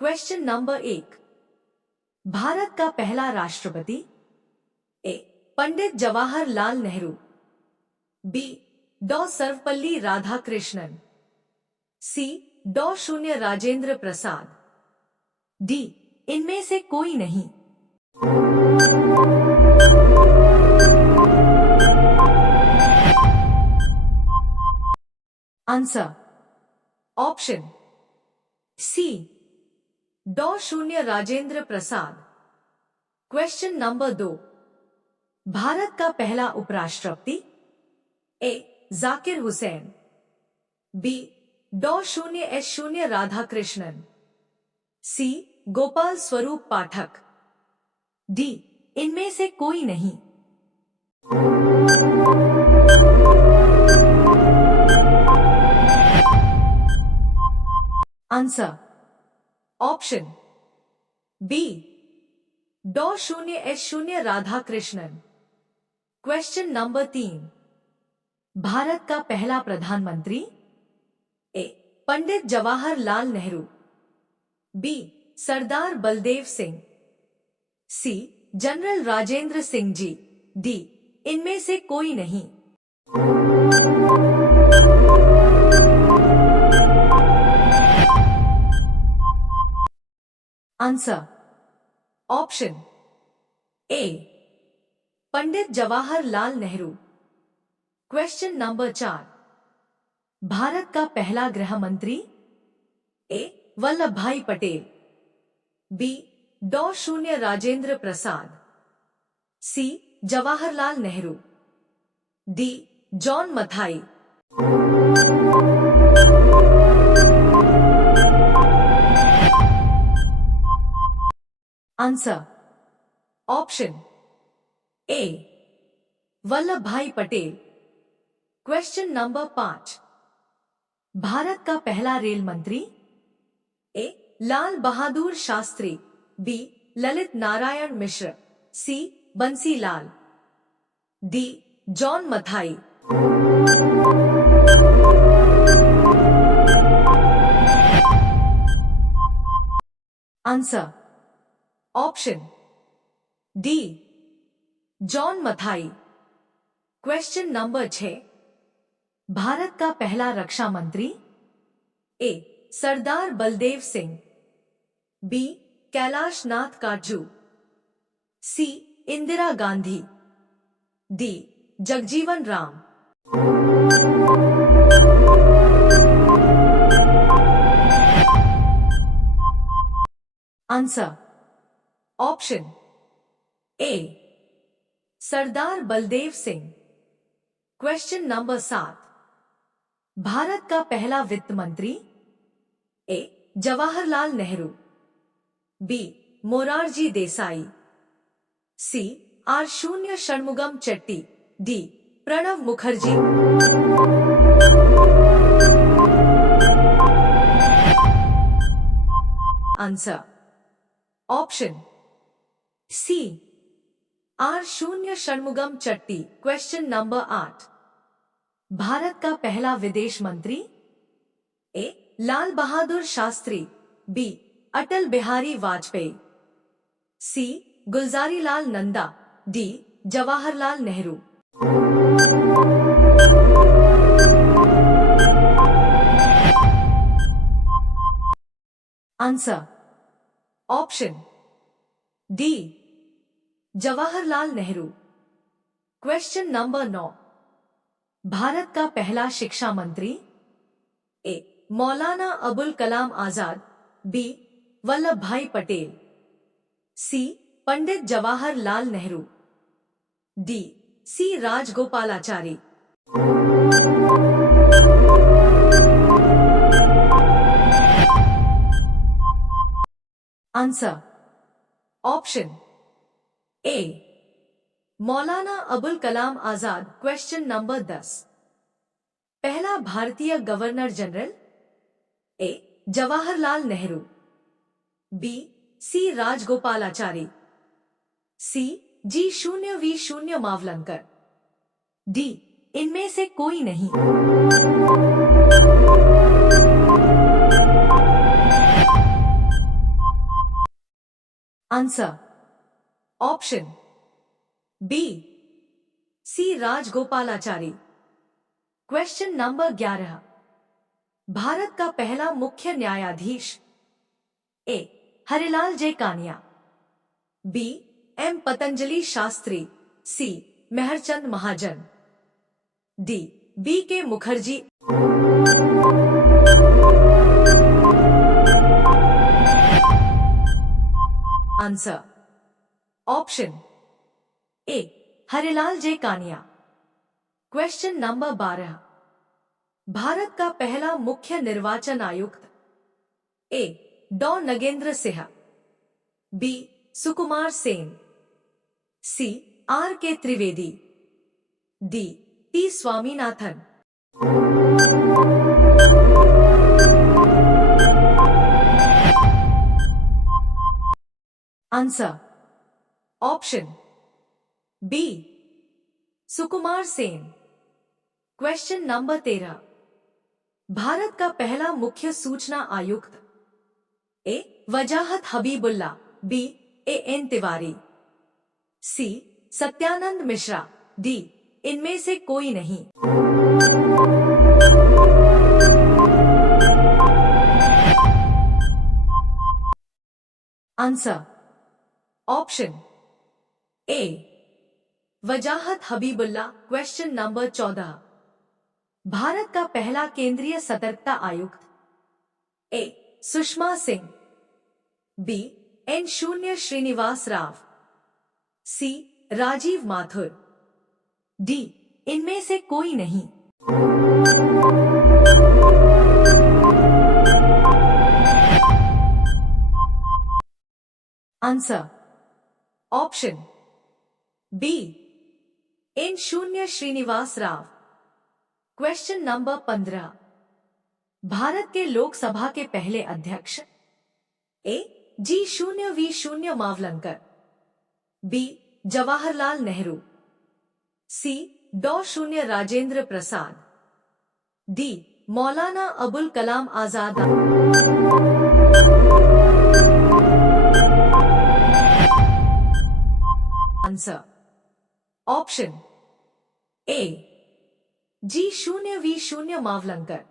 Question number 1। Bharat का पहला राष्ट्रपति? ए पंडित जवाहरलाल नेहरू, बी डॉ सर्वपल्ली राधाकृष्णन, सी डॉ शून्य राजेंद्र प्रसाद, डी इनमें से कोई नहीं। आंसर ऑप्शन सी डॉ शून्य राजेंद्र प्रसाद। Question number 2। भारत का पहला उपराष्ट्रपति? ए जाकिर हुसैन, बी डॉ शून्य राधाकृष्णन, सी गोपाल स्वरूप पाठक, डी इनमें से कोई नहीं। आंसर ऑप्शन बी डॉ शून्य राधाकृष्णन। Question number 3। भारत का पहला प्रधानमंत्री? ए पंडित जवाहरलाल नेहरू, बी सरदार बलदेव सिंह, सी जनरल राजेंद्र सिंह जी, डी इनमें से कोई नहीं। आंसर ऑप्शन ए पंडित जवाहरलाल नेहरू। Question number 4। भारत का पहला गृह मंत्री? ए Vallabhbhai Patel, B Dr शून्य Rajendra Prasad, C Jawaharlal Nehru, D John Mathai. Answer option A Vallabhbhai Patel. Question number 5। Bharat का पहला रेल मंत्री? A Lal Bahadur Shastri, B Lalit Narayan Mishra, C Bansi Lal, D John Mathai. Answer option D John Mathai. Question number 6। Bharat का पहला रक्षा मंत्री? A Sardar Baldev Singh, B Kailash Nath Katju, C Indira Gandhi, D Jagjivan Ram. Answer option A Sardar Baldev Singh. Question number 7। Bharat का पहला वित्त मंत्री? A Jawaharlal Nehru, B Morarji Desai, C R शून्य Shanmukham Chetty, D Pranab Mukherjee. Answer option C R शून्य षणमुगम चट्टी। Question number 8। भारत का पहला विदेश मंत्री? A Lal Bahadur Shastri, B Atal Bihari Vajpayee, C Gulzarilal Nanda, D Jawaharlal Nehru. Answer option D Jawaharlal Nehru. Question number 9। Bharat का पहला शिक्षा मंत्री? A Maulana Abul Kalam Azad, B Vallabhbhai Patel, C Pandit Jawaharlal Nehru, D C Rajagopalachari. Answer option A Maulana Abul Kalam Azad. Question number 10। पहला भारतीय governor general? A Jawaharlal Nehru, B C Rajagopalachari, C G0V0 Mavalankar, D इनमें से कोई नहीं। Answer option B C Rajagopalachari. Question number 11। Bharat का पहला मुख्य न्यायाधीश। A Harilal J Kania, B M Patanjali Shastri, C Meherchand Mahajan, D B K Mukherjee. Answer option A Harilal J Kania. Question number 12। Bharat का पहला मुख्य निर्वाचन आयुक्त। A Dr Nagendra Singh, B Sukumar Sen, C R K Trivedi, D T Swaminathan. Answer option B Sukumar Sen. Question number 13। Bharat का पहला मुख्य सूचना आयुक्त। A Wajahat Habibullah, B A N Tiwari, C Satyananda Mishra, D इनमें से कोई नहीं। आंसर ऑप्शन ए वजाहत हबीबुल्ला। Question number 14। भारत का पहला केंद्रीय सतर्कता आयुक्त। A Sushma Singh, B N शून्य श्रीनिवास राव, सी राजीव माथुर, डी इनमें से कोई नहीं। आंसर ऑप्शन बी एन शून्य श्रीनिवास राव। Question number 15। भारत के लोकसभा के पहले अध्यक्ष। ए जी शून्य वी शून्य मावलंकर, बी जवाहरलाल नेहरू, सी डॉ शून्य राजेंद्र प्रसाद, डी मौलाना अबुल कलाम आजाद। आंसर ऑप्शन ए जी शून्य वी शून्य मावलंकर।